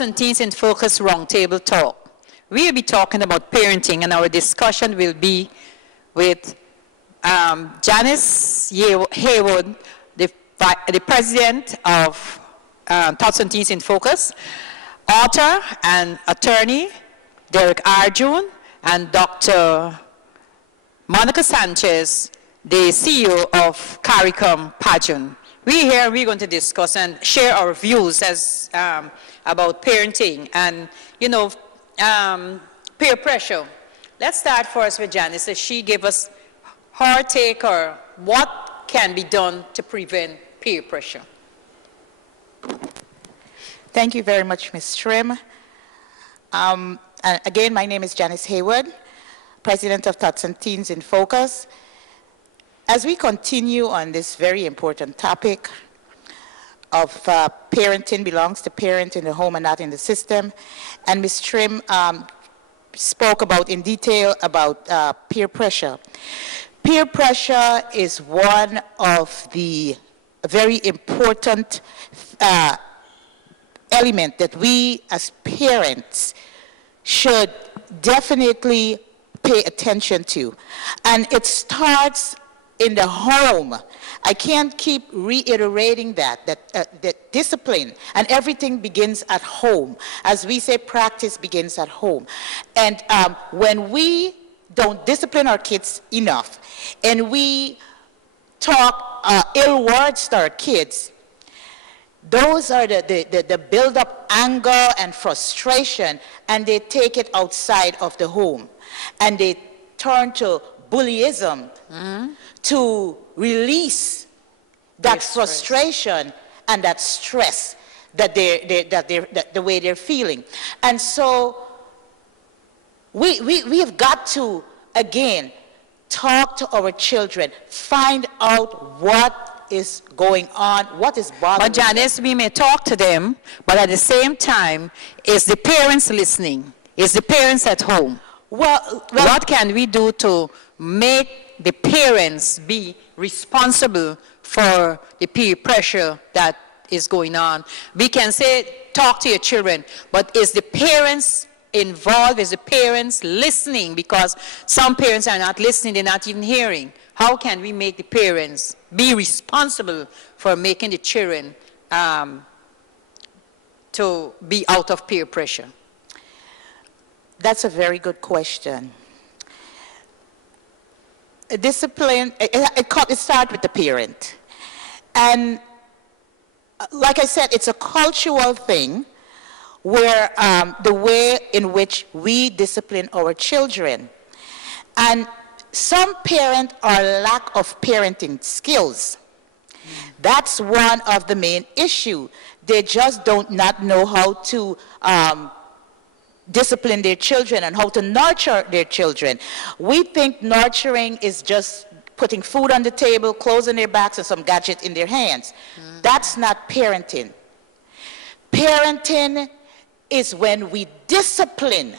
And Teens in Focus Roundtable Talk. We'll be talking about parenting, and our discussion will be with Janice Haywood, the president of Tots and Teens in Focus, author and attorney Derrick Arjune, and Dr. Monica Sanchezs, the CEO of CARICOM Pageant. We're going to discuss and share our views as about parenting and, you know, peer pressure. Let's start first with Janice. She gave us her take or what can be done to prevent peer pressure. Thank you very much, Ms. Trim. Again, my name is Janice Haywood, president of Tots and Teens in Focus. As we continue on this very important topic of parenting belongs to parent in the home and not in the system, and Ms. Trim spoke about in detail about peer pressure. Peer pressure is one of the very important element that we as parents should definitely pay attention to. And it starts in the home. I can't keep reiterating that discipline and everything begins at home. As we say, practice begins at home. And when we don't discipline our kids enough and we talk ill words to our kids, those are the build-up anger and frustration, and they take it outside of the home. And they turn to bullyism to release that frustration and that stress that the way they're feeling. And so we have got to, again, talk to our children, find out what is going on, what is bothering them. But Janice, we may talk to them, but at the same time, is the parents listening? Is the parents at home? Well, what can we do to make the parents be responsible for the peer pressure that is going on? We can say, talk to your children, but is the parents involved? Is the parents listening? Because some parents are not listening, they're not even hearing. How can we make the parents be responsible for making the children to be out of peer pressure? That's a very good question. Discipline, it starts with the parent. And like I said, it's a cultural thing where the way in which we discipline our children. And some parents are lack of parenting skills. That's one of the main issues. They just not know how to discipline their children and how to nurture their children. We think nurturing is just putting food on the table, clothes on their backs, and some gadget in their hands. That's not parenting. Parenting is when we discipline.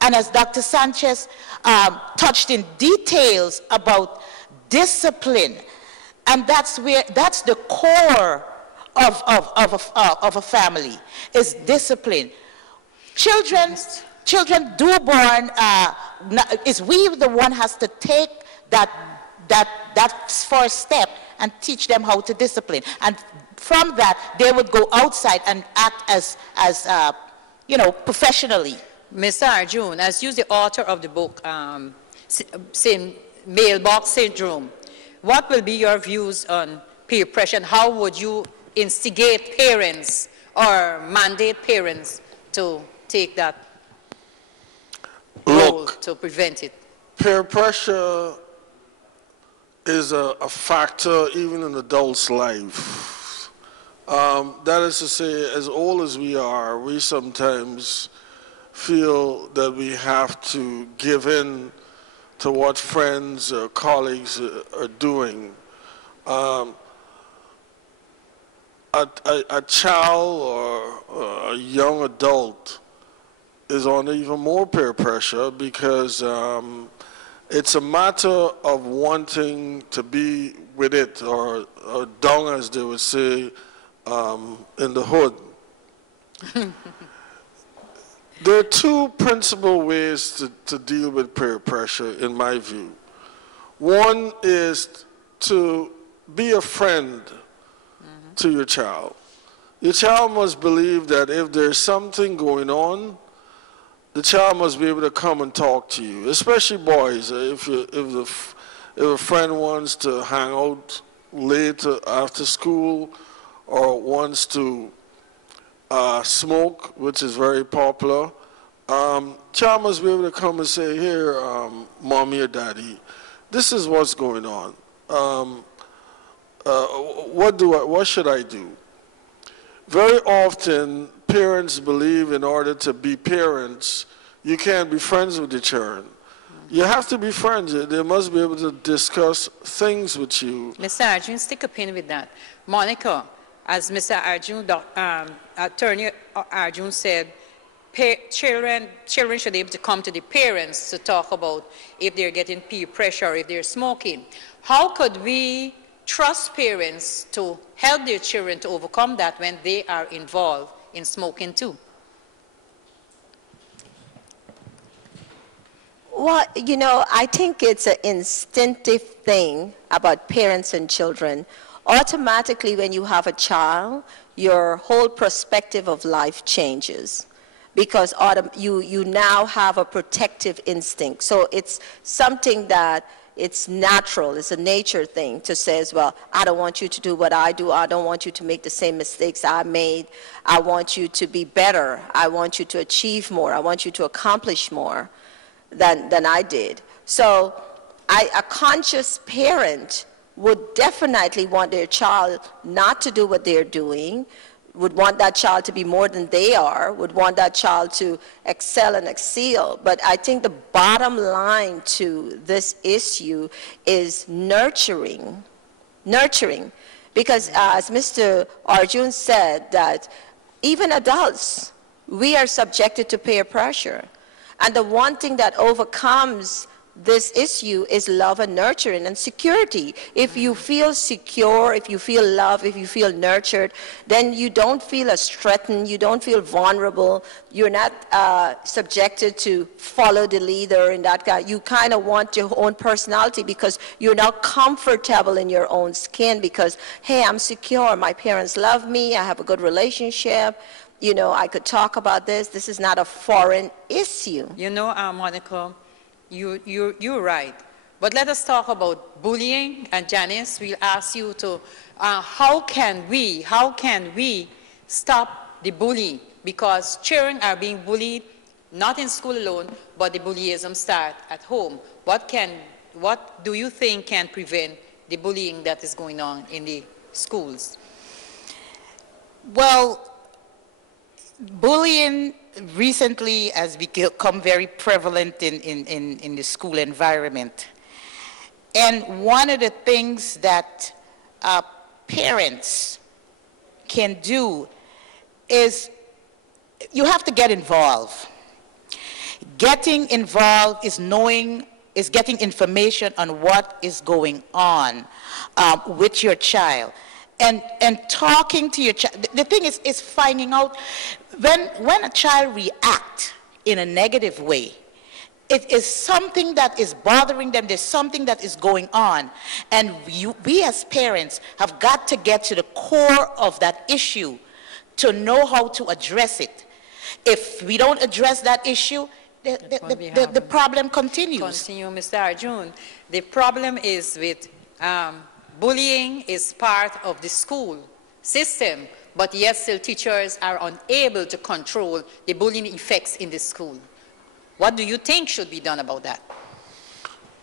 And as Dr. Sanchezs touched in details about discipline, and that's the core of a family, is discipline. Children do born, is we the one has to take that first step and teach them how to discipline. And from that, they would go outside and act as professionally. Mr. Arjune, as you the author of the book, Mailbox Syndrome, what will be your views on peer pressure, and how would you instigate parents or mandate parents to take that role to prevent it? Peer pressure is a factor even in adults' life. That is to say, as old as we are, we sometimes feel that we have to give in to what friends or colleagues are doing. A child or a young adult is under even more peer pressure because it's a matter of wanting to be with it, or down, as they would say in the hood. There are two principal ways to deal with peer pressure, in my view. One is to be a friend to your child. Your child must believe that if there's something going on, the child must be able to come and talk to you, especially boys. If a friend wants to hang out late after school or wants to smoke, which is very popular, child must be able to come and say, here, mommy or daddy, this is what's going on. What should I do? Very often, parents believe in order to be parents, you can't be friends with your children. You have to be friends. They must be able to discuss things with you. Mr. Arjune, stick a pin with that. Monica, as Mr. Arjune, Attorney Arjune said, children should be able to come to the parents to talk about if they're getting peer pressure or if they're smoking. How could we trust parents to help their children to overcome that when they are involved in smoking too? Well, you know, I think it's an instinctive thing about parents and children. Automatically, when you have a child, your whole perspective of life changes because you now have a protective instinct. So it's something that it's natural, it's a nature thing to say as well, I don't want you to do what I do, I don't want you to make the same mistakes I made, I want you to be better, I want you to achieve more, I want you to accomplish more than I did. So a conscious parent would definitely want their child not to do what they're doing, would want that child to be more than they are, would want that child to excel and exceed. But I think the bottom line to this issue is nurturing. Nurturing. Because as Mr. Arjune said, that even adults, we are subjected to peer pressure. And the one thing that overcomes this issue is love and nurturing and security. If you feel secure, if you feel loved, if you feel nurtured, then you don't feel as threatened, you don't feel vulnerable, you're not subjected to follow the leader in that guy. You kind of want your own personality because you're now comfortable in your own skin because, hey, I'm secure, my parents love me, I have a good relationship, you know, I could talk about this, this is not a foreign issue. You know, Monica, you're right. But let us talk about bullying. And Janice, we'll ask you to, how can we stop the bullying? Because children are being bullied, not in school alone, but the bullyism starts at home. What do you think can prevent the bullying that is going on in the schools? Well, bullying recently has become very prevalent in the school environment. And one of the things that parents can do is you have to get involved. Getting involved is getting information on what is going on with your child. And talking to your child, the thing is finding out when a child reacts in a negative way, it is something that is bothering them, there's something that is going on. And we as parents have got to get to the core of that issue to know how to address it. If we don't address that issue, the problem continues. Continue, Mr. Arjune. The problem is with bullying is part of the school system, but yet still teachers are unable to control the bullying effects in the school. What do you think should be done about that?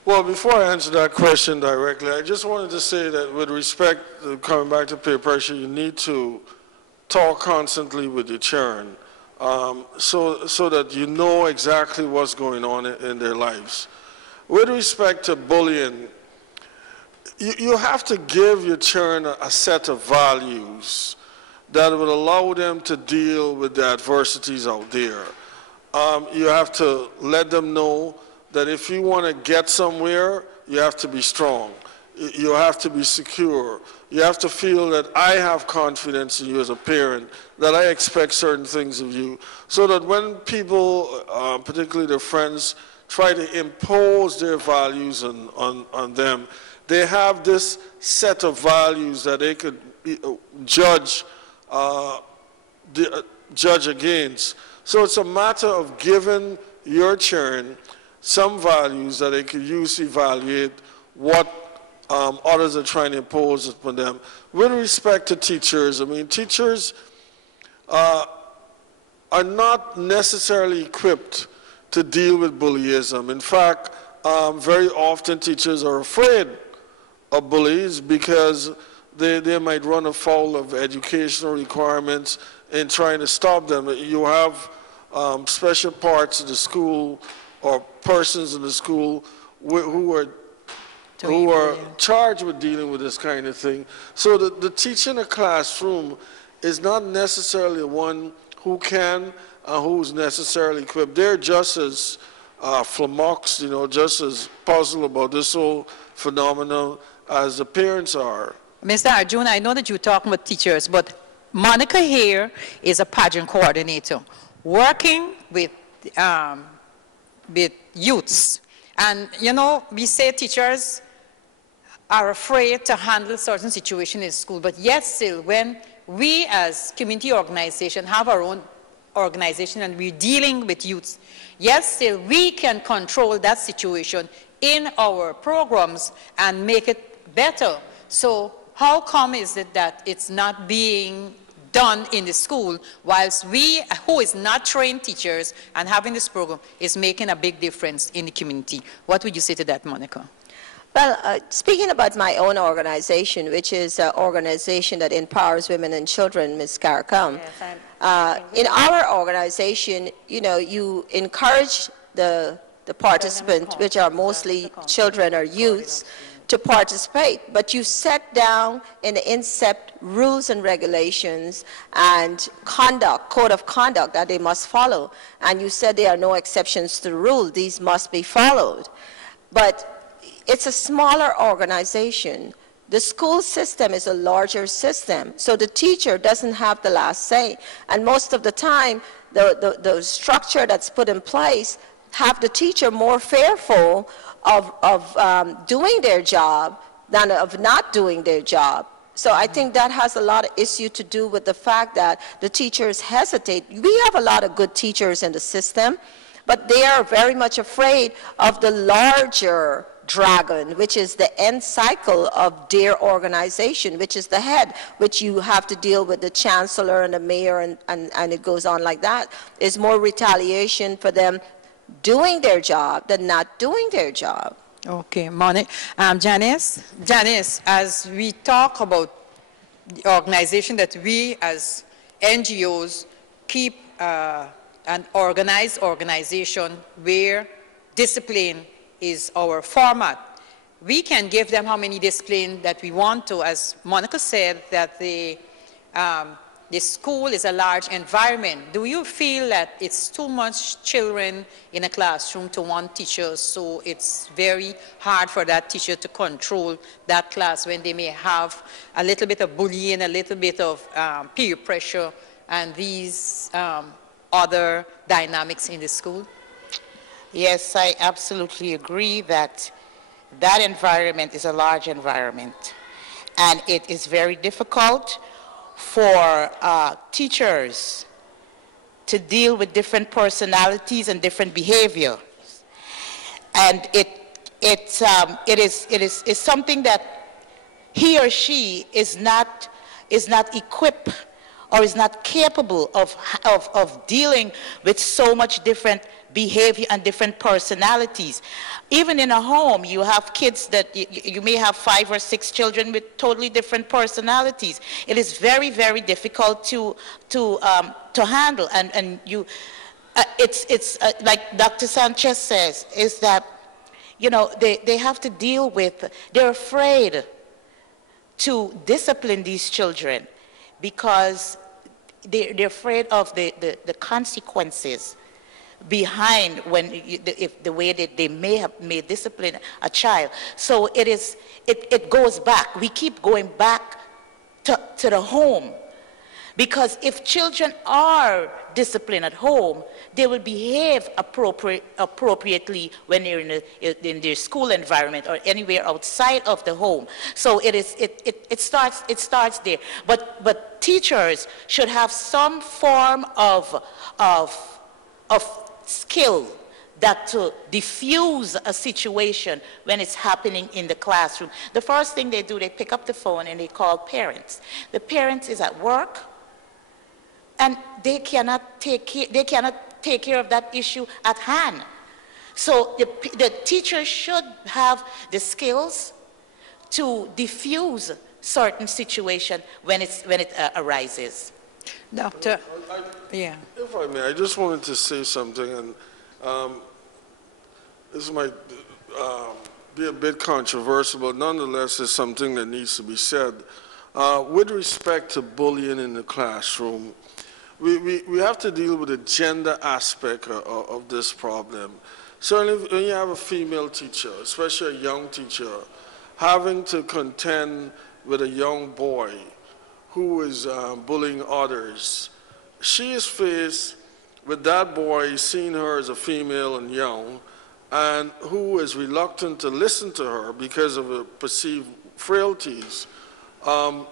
Well, before I answer that question directly, I just wanted to say that with respect to coming back to peer pressure, you need to talk constantly with your children so that you know exactly what's going on in their lives. With respect to bullying, you have to give your children a set of values that would allow them to deal with the adversities out there. You have to let them know that if you want to get somewhere, you have to be strong. You have to be secure. You have to feel that I have confidence in you as a parent, that I expect certain things of you, so that when people, particularly their friends, try to impose their values on them, they have this set of values that they could judge against. So it's a matter of giving your children some values that they could use to evaluate what others are trying to impose upon them. With respect to teachers, I mean, teachers are not necessarily equipped to deal with bullyism. In fact, very often teachers are afraid of bullies because they might run afoul of educational requirements in trying to stop them. You have special parts of the school or persons in the school who are charged with dealing with this kind of thing. So the teacher in a classroom is not necessarily one who can, who's necessarily equipped. They're just as flummoxed, just as puzzled about this whole phenomenon as the parents are. Mr. Arjune, I know that you're talking with teachers, but Monica here is a pageant coordinator working with youths. And, we say teachers are afraid to handle certain situations in school, but yet still, when we as community organization have our own organization and we're dealing with youths, yet still we can control that situation in our programs and make it better. So how come is it that it's not being done in the school, whilst we, who is not trained teachers and having this program, is making a big difference in the community? What would you say to that, Monica? Well, speaking about my own organization, which is an organization that empowers women and children, Ms. Caracom, in our organization, you encourage the participants, which are mostly children or youths, to participate, but you set down in the incept rules and regulations and code of conduct that they must follow. And you said there are no exceptions to the rule. These must be followed. But it's a smaller organization. The school system is a larger system, so the teacher doesn't have the last say. And most of the time, the structure that's put in place have the teacher more fearful of doing their job than of not doing their job. So I think that has a lot of issue to do with the fact that the teachers hesitate. We have a lot of good teachers in the system, but they are very much afraid of the larger dragon, which is the end cycle of their organization, which is the head, which you have to deal with the chancellor and the mayor, and it goes on like that. It's more retaliation for them doing their job than not doing their job. Okay, Janice, as we talk about the organization that we as NGOs keep an organized organization where discipline is our format, we can give them how many discipline that we want to. As Monica said, that the school is a large environment. Do you feel that it's too much children in a classroom to one teacher, so it's very hard for that teacher to control that class when they may have a little bit of bullying, a little bit of peer pressure, and these other dynamics in the school? Yes, I absolutely agree that that environment is a large environment, and it is very difficult for teachers to deal with different personalities and different behaviors. And it is something that he or she is not equipped or is not capable of dealing with so much different behavior and different personalities. Even in a home, you have kids that you may have 5 or 6 children with totally different personalities. It is very, very difficult to handle. And you, it's like Dr. Sanchezs says, is that, you know, they have to deal with, they're afraid to discipline these children because they're afraid of the consequences behind when if the way that they may discipline a child. So it goes back. We keep going back to the home, because if children are disciplined at home, they will behave appropriately when they're in their school environment or anywhere outside of the home. So it starts there. But teachers should have some form of skill that to diffuse a situation when it's happening in the classroom. The first thing they do, they pick up the phone and they call parents. The parent is at work, and they cannot take care of that issue at hand. So the teacher should have the skills to diffuse certain situation when it arises. Doctor, yeah. If I may, I just wanted to say something, and this might be a bit controversial, but nonetheless it's something that needs to be said. With respect to bullying in the classroom, we have to deal with the gender aspect of this problem. Certainly when you have a female teacher, especially a young teacher, having to contend with a young boy who is bullying others, she is faced with that boy seeing her as a female and young, and who is reluctant to listen to her because of her perceived frailties. A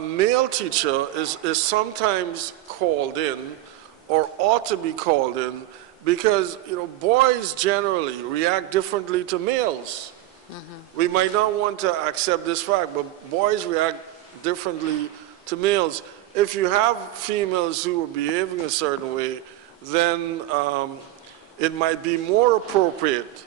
male teacher is sometimes called in, or ought to be called in, because boys generally react differently to males. Mm-hmm. We might not want to accept this fact, but boys react differently to males. If you have females who are behaving a certain way, then it might be more appropriate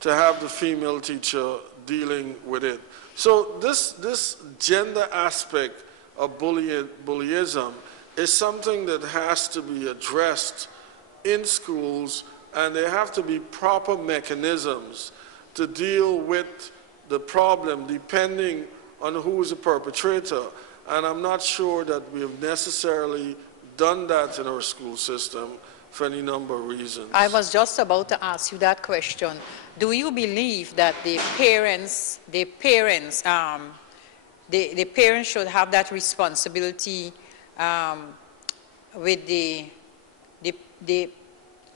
to have the female teacher dealing with it. So this gender aspect of bullyism is something that has to be addressed in schools, and there have to be proper mechanisms to deal with the problem depending on who is the perpetrator. And I'm not sure that we have necessarily done that in our school system for any number of reasons. I was just about to ask you that question. Do you believe that the parents should have that responsibility with the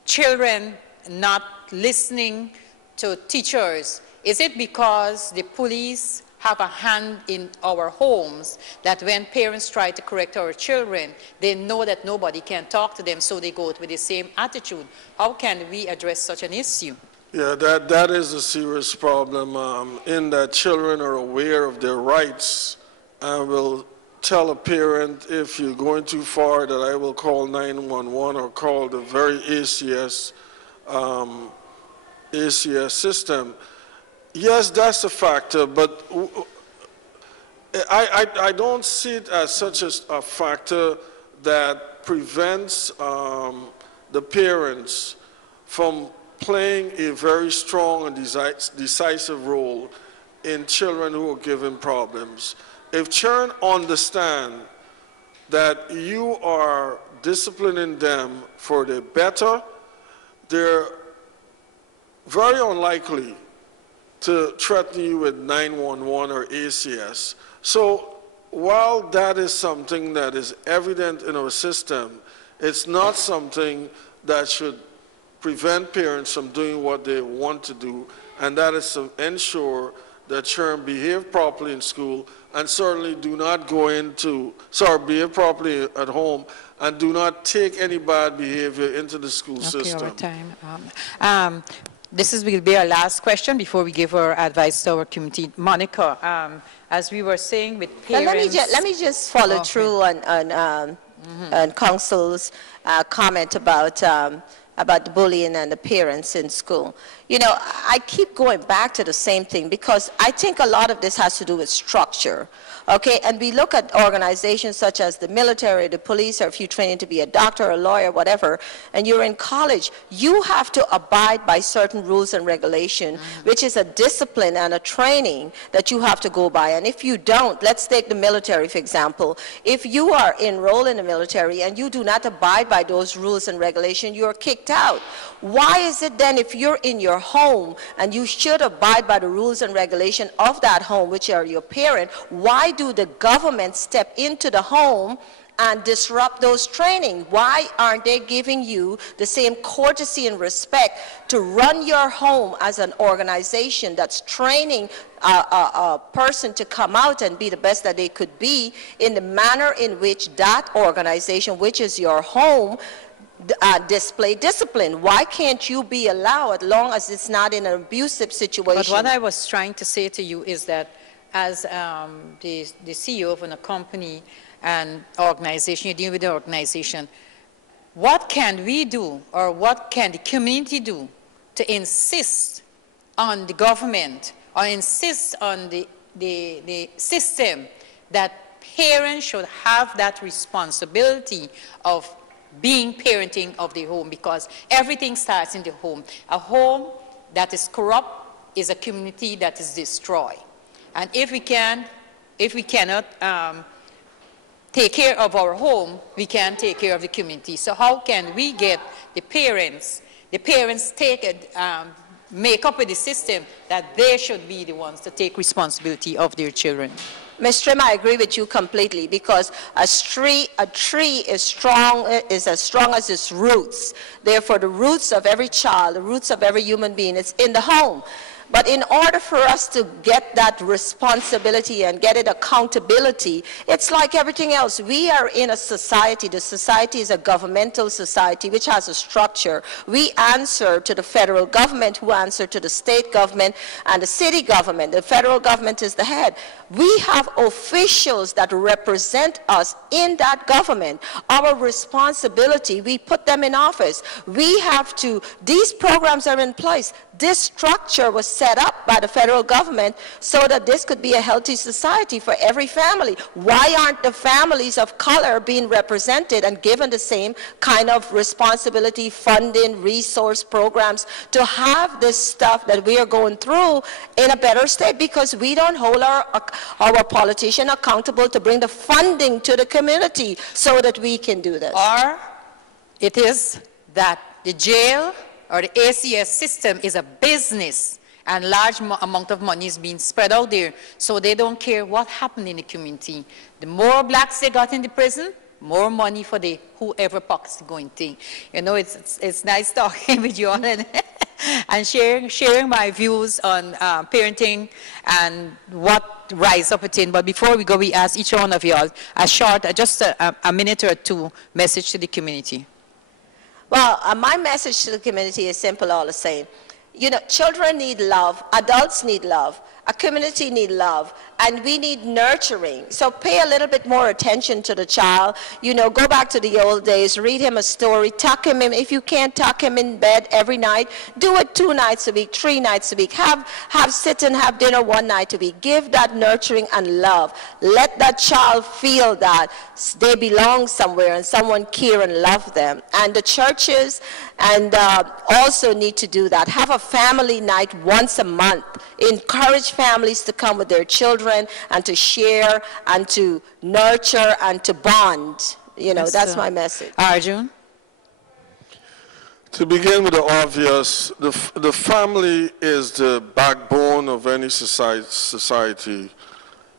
children not listening to teachers? Is it because the police have a hand in our homes that when parents try to correct our children, they know that nobody can talk to them, so they go with the same attitude? How can we address such an issue? Yeah, that is a serious problem in that children are aware of their rights and will tell a parent, if you're going too far, that I will call 911 or call the very ACS system. Yes, that's a factor, but I don't see it as such a factor that prevents the parents from playing a very strong and decisive role in children who are given problems. If children understand that you are disciplining them for their better, they're very unlikely to threaten you with 911 or ACS. So while that is something that is evident in our system, it's not something that should prevent parents from doing what they want to do, and that is to ensure that children behave properly in school, and certainly do not behave properly at home, and do not take any bad behavior into the school system. Over time. will be our last question before we give our advice to our community. Monica, as we were saying with parents... Let me just follow through on Council's comment about the bullying and the parents in school. You know, I keep going back to the same thing because I think a lot of this has to do with structure. Okay, and we look at organizations such as the military, the police, or if you're training to be a doctor, a lawyer, whatever, and you're in college, you have to abide by certain rules and regulation, which is a discipline and a training that you have to go by. And if you don't, let's take the military, for example. If you are enrolled in the military and you do not abide by those rules and regulation, you're kicked out. Why is it then if you're in your home and you should abide by the rules and regulation of that home, which are your parent, why do the government step into the home and disrupt those training? Why aren't they giving you the same courtesy and respect to run your home as an organization that's training a person to come out and be the best that they could be in the manner in which that organization, which is your home, display discipline? Why can't you be allowed, as long as it's not in an abusive situation? But what I was trying to say to you is that as the CEO of a company and organization, you're dealing with the organization, what can we do or what can the community do to insist on the government or insist on the system that parents should have that responsibility of being parenting of the home, because everything starts in the home. A home that is corrupt is a community that is destroyed. And if we cannot take care of our home, we can't take care of the community. So how can we get the parents make up with the system that they should be the ones to take responsibility of their children? Ms. Trim, I agree with you completely, because a tree is as strong as its roots. Therefore, the roots of every child, the roots of every human being, is in the home. But in order for us to get that responsibility and get it accountability, it's like everything else. We are in a society. The society is a governmental society which has a structure. We answer to the federal government, who answer to the state government and the city government. The federal government is the head. We have officials that represent us in that government. Our responsibility, we put them in office. We have to, these programs are in place. This structure was set up by the federal government so that this could be a healthy society for every family. Why aren't the families of color being represented and given the same kind of responsibility, funding, resource programs to have this stuff that we are going through in a better state? Because we don't hold our politician accountable to bring the funding to the community so that we can do this. Or it is that the jail or the ACS system is a business and large amount of money is being spread out there, so they don't care what happened in the community. The more blacks they got in the prison, more money for the whoever pockets going thing. You know, it's nice talking with you all and sharing my views on parenting and what rise up within. But before we go, we ask each one of you all a short, just a minute or two message to the community. Well, my message to the community is simple all the same. You know, children need love, adults need love, a community need love, and we need nurturing. So pay a little bit more attention to the child. You know, go back to the old days, read him a story, tuck him in. If you can't tuck him in bed every night, do it 2 nights a week, 3 nights a week. Have sit and have dinner 1 night a week. Give that nurturing and love. Let that child feel that they belong somewhere and someone care and love them. And the churches and also need to do that. Have a family night once a month. Encourage families to come with their children and to share and to nurture and to bond. You know, that's my message. Arjune? To begin with the obvious, the family is the backbone of any society.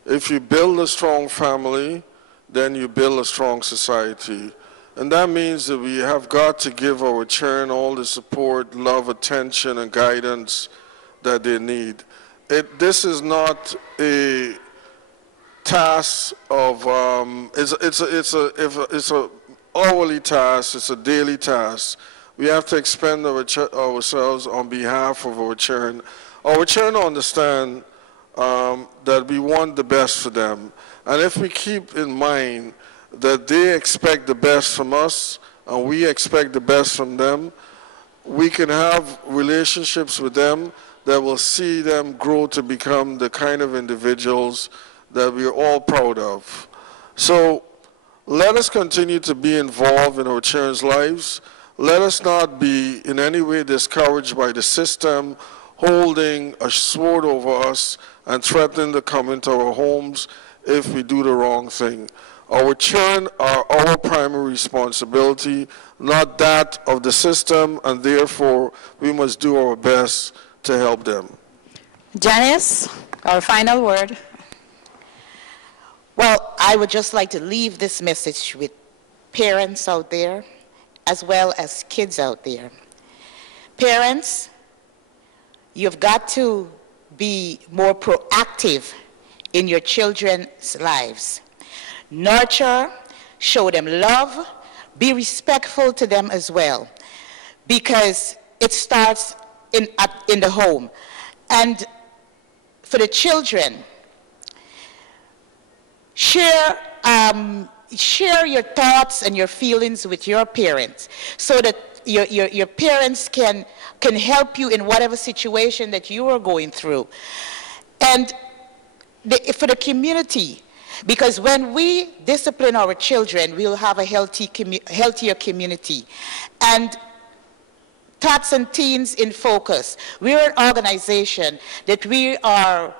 If you build a strong family, then you build a strong society. And that means that we have got to give our children all the support, love, attention, and guidance that they need. This is not a task of, it's a hourly task, it's a daily task, we have to expend ourselves on behalf of our children. Our children understand that we want the best for them. And if we keep in mind that they expect the best from us and we expect the best from them, we can have relationships with them that will see them grow to become the kind of individuals that we're all proud of. So let us continue to be involved in our children's lives. Let us not be in any way discouraged by the system holding a sword over us and threatening to come into our homes if we do the wrong thing. Our children are our primary responsibility, not that of the system, and therefore we must do our best to help them. Janice, our final word. Well, I would just like to leave this message with parents out there as well as kids out there. Parents, you've got to be more proactive in your children's lives. Nurture, show them love, be respectful to them as well, because it starts in the home. And for the children, share your thoughts and your feelings with your parents so that your parents can help you in whatever situation that you are going through. And for the community, because when we discipline our children, we'll have a healthier community. And Tots and Teens in Focus, we're an organization that we are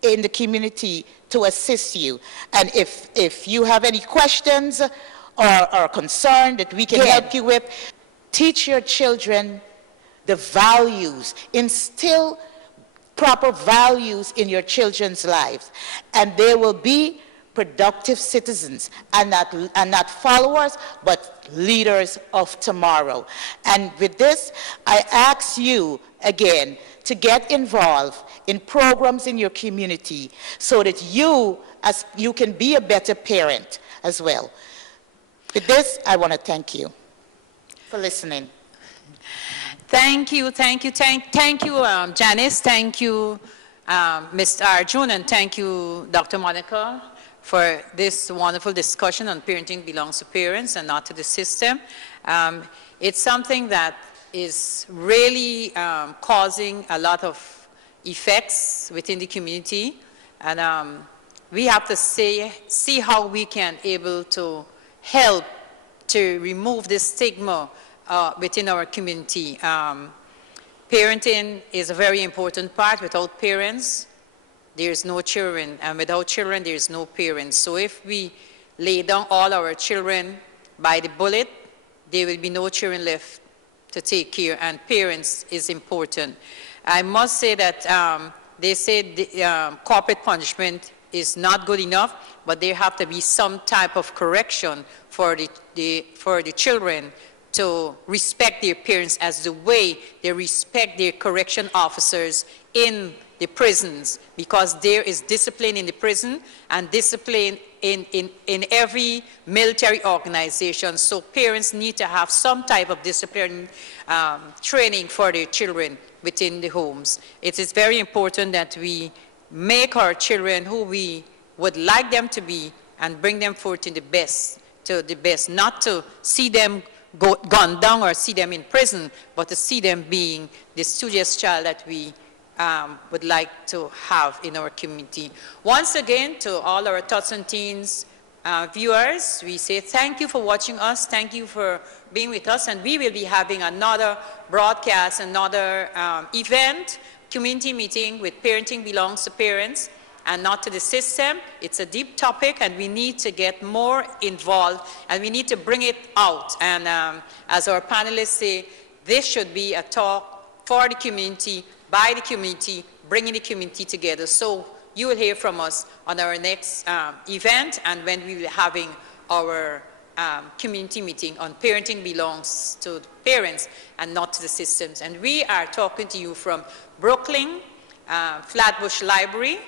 in the community to assist you. And if you have any questions or concern that we can help you with, teach your children the values, instill proper values in your children's lives, and they will be productive citizens and not followers, but leaders of tomorrow. And with this, I ask you again to get involved in programs in your community so that you can be a better parent as well. With this, I want to thank you for listening. Thank you, Janice. Thank you, Mr. Arjune, and thank you, Dr. Monica, for this wonderful discussion on parenting belongs to parents and not to the system. It's something that is really causing a lot of effects within the community, and we have to see how we can able to help to remove this stigma within our community. Parenting is a very important part. Without parents, there's no children, and without children, there's no parents. So if we lay down all our children by the bullet, there will be no children left to take care, and parents is important. I must say that they say the, corporate punishment is not good enough, but there have to be some type of correction for the children to respect their parents as the way they respect their correction officers in the prisons, because there is discipline in the prison and discipline in every military organization. So parents need to have some type of discipline training for their children within the homes. It is very important that we make our children who we would like them to be and bring them forth in the best, not to see them gone down or see them in prison, but to see them being the studious child that we would like to have in our community. Once again, to all our Tots and Teens viewers, we say thank you for watching us, thank you for being with us, and we will be having another broadcast, another event, community meeting with Parenting Belongs to Parents and Not to the System. It's a deep topic, and we need to get more involved, and we need to bring it out. And as our panelists say, this should be a talk for the community, by the community, bringing the community together. So you will hear from us on our next event, and when we will be having our community meeting on Parenting Belongs to Parents and Not to the Systems. And we are talking to you from Brooklyn, Flatbush Library,